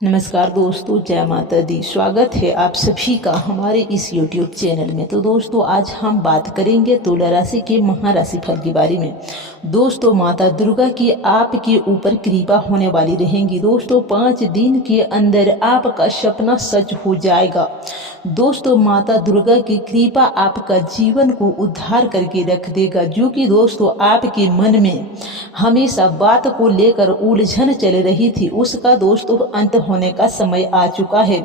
नमस्कार दोस्तों, जय माता दी। स्वागत है आप सभी का हमारे इस YouTube चैनल में। तो दोस्तों, आज हम बात करेंगे तुला राशि के महाराशि फल के बारे में। दोस्तों, माता दुर्गा की आपके ऊपर कृपा होने वाली रहेंगी। दोस्तों, 5 दिन के अंदर आपका सपना सच हो जाएगा। दोस्तों, माता दुर्गा की कृपा आपका जीवन को उद्धार करके रख देगा, जो कि दोस्तों आपके मन में हमेशा बात को लेकर उलझन चल रही थी, उसका दोस्तों अंत होने का समय आ चुका है।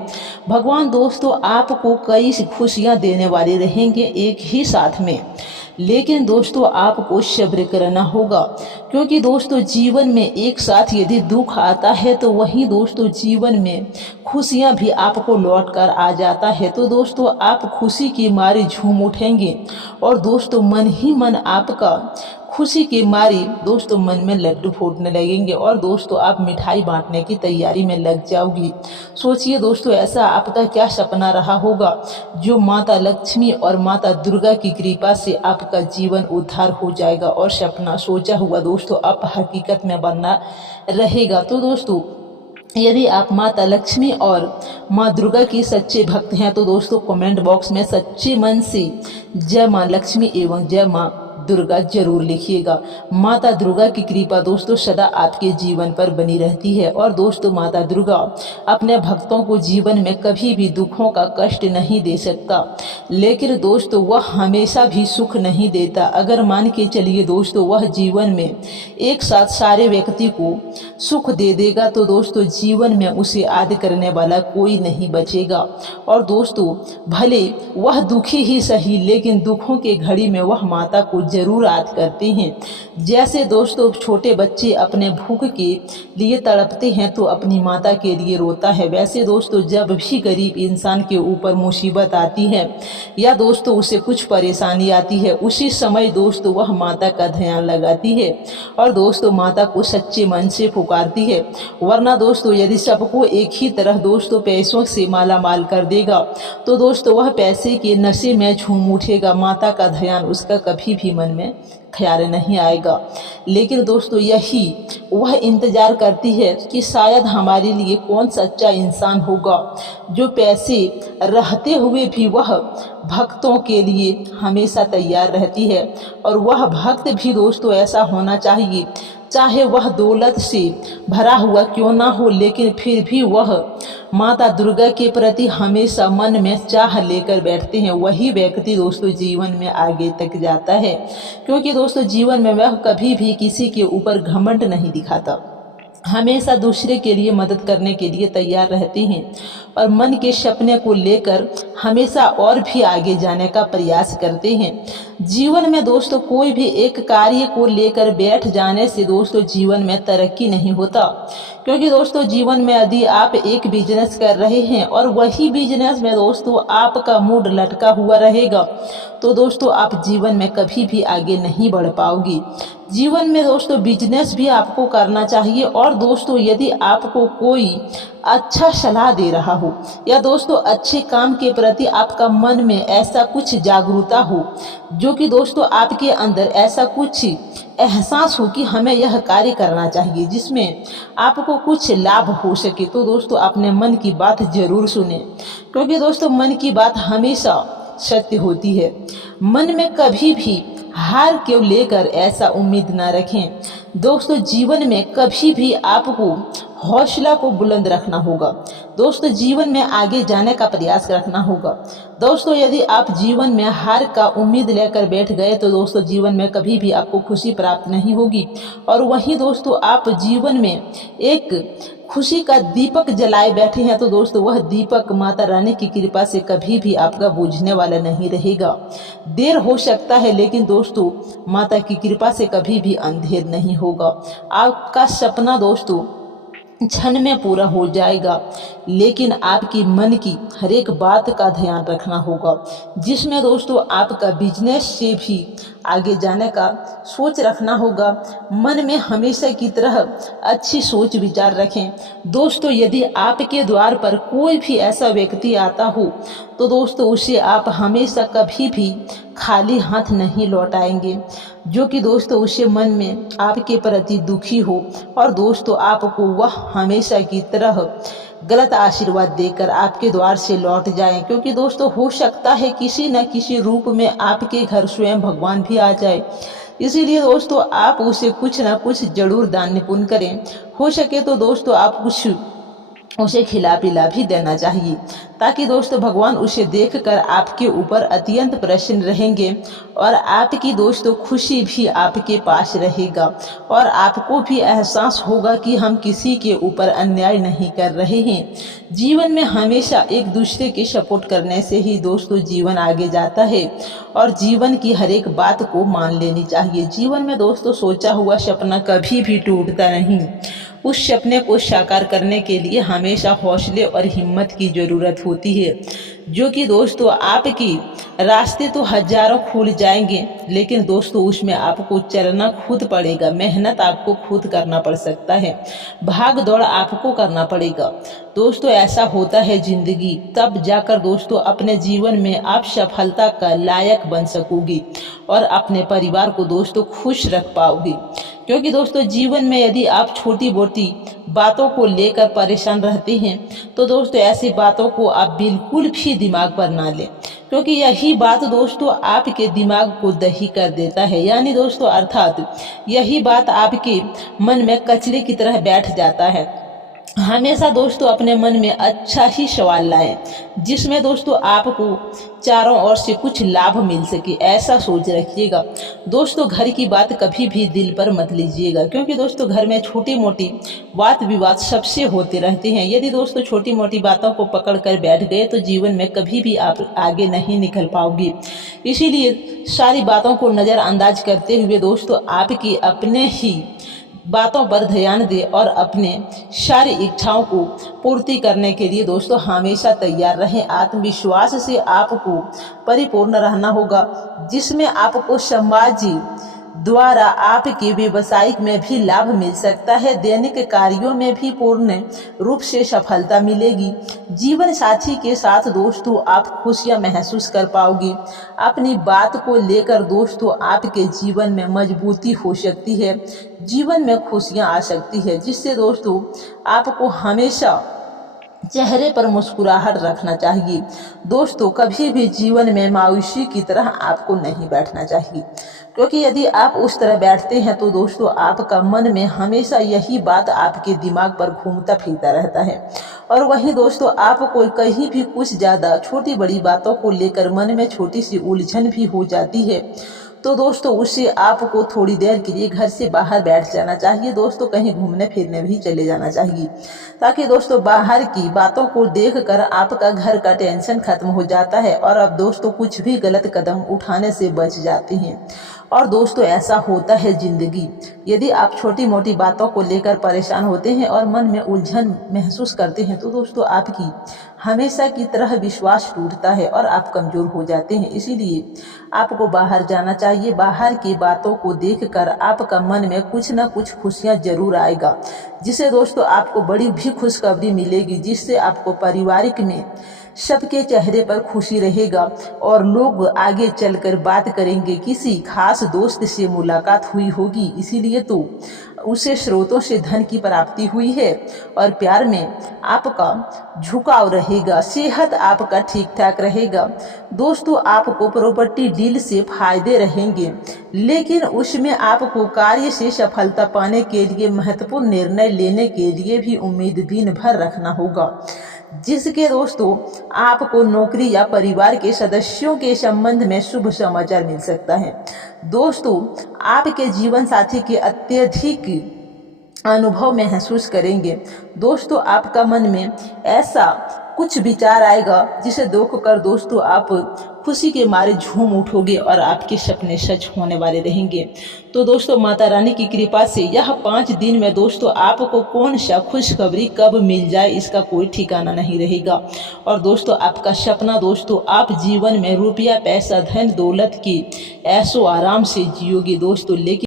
भगवान दोस्तों आपको कई खुशियां देने वाले रहेंगे एक ही साथ में, लेकिन दोस्तों आपको सब्र करना होगा, क्योंकि दोस्तों जीवन में एक साथ यदि दुख आता है तो वहीं दोस्तों जीवन में खुशियां भी आपको लौट कर आ जाता है। तो दोस्तों आप खुशी की मारी झूम उठेंगे और दोस्तों मन ही मन आपका खुशी के मारी दोस्तों मन में लड्डू फूटने लगेंगे और दोस्तों आप मिठाई बांटने की तैयारी में लग जाओगी। सोचिए दोस्तों, ऐसा आपका क्या सपना रहा होगा जो माता लक्ष्मी और माता दुर्गा की कृपा से आपका जीवन उद्धार हो जाएगा और सपना सोचा हुआ दोस्तों अब हकीकत में बनना रहेगा। तो दोस्तों, यदि आप माता लक्ष्मी और माँ दुर्गा की सच्चे भक्त हैं तो दोस्तों कमेंट बॉक्स में सच्चे मन से जय माँ लक्ष्मी एवं जय माँ दुर्गा जरूर लिखिएगा। माता दुर्गा की कृपा दोस्तों सदा आपके जीवन पर बनी रहती है और दोस्तों माता दुर्गा अपने भक्तों को जीवन में कभी भी दुखों का कष्ट नहीं दे सकता, लेकिन दोस्तों वह हमेशा भी सुख नहीं देता। अगर मान के चलिए दोस्तों वह जीवन में एक साथ सारे व्यक्ति को सुख दे देगा तो दोस्तों जीवन में उसे याद करने वाला कोई नहीं बचेगा। और दोस्तों भले वह दुखी ही सही, लेकिन दुखों के घड़ी में वह माता को जरूर याद करते हैं। जैसे दोस्तों छोटे बच्चे अपने भूख के लिए तड़पते हैं तो अपनी माता के लिए रोता है, वैसे दोस्तों जब भी गरीब इंसान के ऊपर मुसीबत आती है या दोस्तों उसे कुछ परेशानी आती है, उसी समय दोस्तों वह माता का ध्यान लगाती है और दोस्तों माता को सच्चे मन से पुकारती है। वरना दोस्तों यदि सबको एक ही तरह दोस्तों पैसों से माला माल कर देगा तो दोस्तों वह पैसे के नशे में झूम उठेगा, माता का ध्यान उसका कभी भी मन में ख्याल नहीं आएगा। लेकिन दोस्तों यही वह इंतजार करती है कि शायद हमारे लिए कौन सच्चा इंसान होगा जो पैसे रहते हुए भी वह भक्तों के लिए हमेशा तैयार रहती है। और वह भक्त भी दोस्तों ऐसा होना चाहिए, चाहे वह दौलत से भरा हुआ क्यों ना हो, लेकिन फिर भी वह माता दुर्गा के प्रति हमेशा मन में चाह लेकर बैठते हैं। वही व्यक्ति दोस्तों जीवन में आगे तक जाता है, क्योंकि दोस्तों जीवन में वह कभी भी किसी के ऊपर घमंड नहीं दिखाता, हमेशा दूसरे के लिए मदद करने के लिए तैयार रहते हैं और मन के सपने को लेकर हमेशा और भी आगे जाने का प्रयास करते हैं। जीवन में दोस्तों कोई भी एक कार्य को लेकर बैठ जाने से दोस्तों जीवन में तरक्की नहीं होता, क्योंकि दोस्तों जीवन में यदि आप एक बिजनेस कर रहे हैं और वही बिजनेस में दोस्तों आपका मूड लटका हुआ रहेगा तो दोस्तों आप जीवन में कभी भी आगे नहीं बढ़ पाओगे। जीवन में दोस्तों बिजनेस भी आपको करना चाहिए और दोस्तों यदि आपको कोई अच्छा सलाह दे रहा हो या दोस्तों अच्छे काम के प्रति आपका मन में ऐसा कुछ जागरूकता हो, जो कि दोस्तों आपके अंदर ऐसा कुछ एहसास हो कि हमें यह कार्य करना चाहिए जिसमें आपको कुछ लाभ हो सके, तो दोस्तों अपने मन की बात जरूर सुने, क्योंकि दोस्तों मन की बात हमेशा सत्य होती है। मन में कभी भी हार क्यों लेकर ऐसा उम्मीद ना रखें। दोस्तों जीवन में कभी भी आपको हौसला को बुलंद रखना होगा, दोस्तों जीवन में आगे जाने का प्रयास रखना होगा। दोस्तों यदि आप जीवन में हार का उम्मीद लेकर बैठ गए तो दोस्तों जीवन में कभी भी आपको खुशी प्राप्त नहीं होगी। और वहीं दोस्तों आप जीवन में एक खुशी का दीपक जलाए बैठे हैं तो दोस्तों वह दीपक माता रानी की कृपा से कभी भी आपका बुझने वाला नहीं रहेगा। देर हो सकता है, लेकिन दोस्तों माता की कृपा से कभी भी अंधेर नहीं होगा। आपका सपना दोस्तों क्षण में पूरा हो जाएगा, लेकिन आपकी मन की हर एक बात का ध्यान रखना होगा, जिसमें दोस्तों आपका बिजनेस से भी आगे जाने का सोच रखना होगा। मन में हमेशा की तरह अच्छी सोच विचार रखें। दोस्तों, यदि आपके द्वार पर कोई भी ऐसा व्यक्ति आता हो तो दोस्तों उसे आप हमेशा कभी भी खाली हाथ नहीं लौटाएंगे, जो कि दोस्तों उसे मन में आपके प्रति दुखी हो और दोस्तों आपको वह हमेशा की तरह गलत आशीर्वाद देकर आपके द्वार से लौट जाएं। क्योंकि दोस्तों हो सकता है किसी न किसी रूप में आपके घर स्वयं भगवान भी आ जाए। इसीलिए दोस्तों आप उसे कुछ न कुछ जरूर दान पुण्य करें। हो सके तो दोस्तों आप कुछ उसे खिला पिला भी देना चाहिए, ताकि दोस्तों भगवान उसे देखकर आपके ऊपर अत्यंत प्रसन्न रहेंगे और आपकी दोस्तों खुशी भी आपके पास रहेगा और आपको भी एहसास होगा कि हम किसी के ऊपर अन्याय नहीं कर रहे हैं। जीवन में हमेशा एक दूसरे के सपोर्ट करने से ही दोस्तों जीवन आगे जाता है और जीवन की हर एक बात को मान लेनी चाहिए। जीवन में दोस्तों सोचा हुआ सपना कभी भी टूटता नहीं। उस सपने को साकार करने के लिए हमेशा हौसले और हिम्मत की ज़रूरत होती है, जो कि दोस्तों आपकी रास्ते तो हजारों खुल जाएंगे, लेकिन दोस्तों उसमें आपको चलना खुद पड़ेगा। मेहनत आपको खुद करना पड़ सकता है, भाग दौड़ आपको करना पड़ेगा। दोस्तों ऐसा होता है जिंदगी, तब जाकर दोस्तों अपने जीवन में आप सफलता का लायक बन सकोगी और अपने परिवार को दोस्तों खुश रख पाओगी। क्योंकि दोस्तों जीवन में यदि आप छोटी मोटी बातों को लेकर परेशान रहते हैं तो दोस्तों ऐसी बातों को आप बिल्कुल भी दिमाग पर ना लें, क्योंकि यही बात दोस्तों आपके दिमाग को दही कर देता है। यानी दोस्तों अर्थात यही बात आपके मन में कचरे की तरह बैठ जाता है। हमेशा दोस्तों अपने मन में अच्छा ही सवाल लाएं, जिसमें दोस्तों आपको चारों ओर से कुछ लाभ मिल सके, ऐसा सोच रखिएगा। दोस्तों घर की बात कभी भी दिल पर मत लीजिएगा, क्योंकि दोस्तों घर में छोटी मोटी वाद विवाद सबसे होते रहते हैं। यदि दोस्तों छोटी मोटी बातों को पकड़ कर बैठ गए तो जीवन में कभी भी आप आगे नहीं निकल पाओगे। इसीलिए सारी बातों को नज़रअंदाज करते हुए दोस्तों आपकी अपने ही बातों पर ध्यान दें और अपने सारी इच्छाओं को पूर्ति करने के लिए दोस्तों हमेशा तैयार रहें। आत्मविश्वास से आपको परिपूर्ण रहना होगा, जिसमें आपको समाज द्वारा आपके व्यवसायिक में भी लाभ मिल सकता है। दैनिक कार्यों में भी पूर्ण रूप से सफलता मिलेगी। जीवन साथी के साथ दोस्तों आप खुशियां महसूस कर पाओगे। अपनी बात को लेकर दोस्तों आपके जीवन में मजबूती हो सकती है, जीवन में खुशियां आ सकती है, जिससे दोस्तों आपको हमेशा चेहरे पर मुस्कुराहट रखना चाहिए। दोस्तों कभी भी जीवन में मायूसी की तरह आपको नहीं बैठना चाहिए, क्योंकि यदि आप उस तरह बैठते हैं तो दोस्तों आपका मन में हमेशा यही बात आपके दिमाग पर घूमता फिरता रहता है और वहीं दोस्तों आपको कहीं भी कुछ ज़्यादा छोटी बड़ी बातों को लेकर मन में छोटी सी उलझन भी हो जाती है, तो दोस्तों उससे आपको थोड़ी देर के लिए घर से बाहर बैठ जाना चाहिए। दोस्तों कहीं घूमने फिरने भी चले जाना चाहिए, ताकि दोस्तों बाहर की बातों को देखकर आपका घर का टेंशन खत्म हो जाता है और अब दोस्तों कुछ भी गलत कदम उठाने से बच जाते हैं। और दोस्तों ऐसा होता है जिंदगी, यदि आप छोटी मोटी बातों को लेकर परेशान होते हैं और मन में उलझन महसूस करते हैं तो दोस्तों आपकी हमेशा की तरह विश्वास टूटता है और आप कमजोर हो जाते हैं। इसीलिए आपको बाहर जाना चाहिए। बाहर की बातों को देखकर आपका मन में कुछ न कुछ खुशियां जरूर आएगा, जिससे दोस्तों आपको बड़ी भी खुशखबरी मिलेगी, जिससे आपको पारिवारिक में सबके चेहरे पर खुशी रहेगा और लोग आगे चलकर बात करेंगे। किसी खास दोस्त से मुलाकात हुई होगी, इसीलिए तो उसे स्रोतों से धन की प्राप्ति हुई है और प्यार में आपका झुकाव रहेगा। सेहत आपका ठीक ठाक रहेगा। दोस्तों आपको प्रॉपर्टी डील से फायदे रहेंगे, लेकिन उसमें आपको कार्य से सफलता पाने के लिए महत्वपूर्ण निर्णय लेने के लिए भी उम्मीद दिन भर रखना होगा, जिसके दोस्तों आपको नौकरी या परिवार के सदस्यों के संबंध में शुभ समाचार मिल सकता है। दोस्तों आपके जीवन साथी के अत्यधिक अनुभव महसूस करेंगे। दोस्तों आपका मन में ऐसा कुछ विचार आएगा जिसे देखकर दोस्तों आप खुशी के मारे झूम उठोगे और आपके सपने सच होने वाले रहेंगे। तो दोस्तों माता रानी की कृपा से यह 5 दिन में दोस्तों आपको कौन सा खुशखबरी कब मिल जाए इसका कोई ठिकाना नहीं रहेगा। और दोस्तों आपका सपना दोस्तों आप जीवन में रुपया पैसा धन दौलत की ऐशो आराम से जियोगे दोस्तों, लेकिन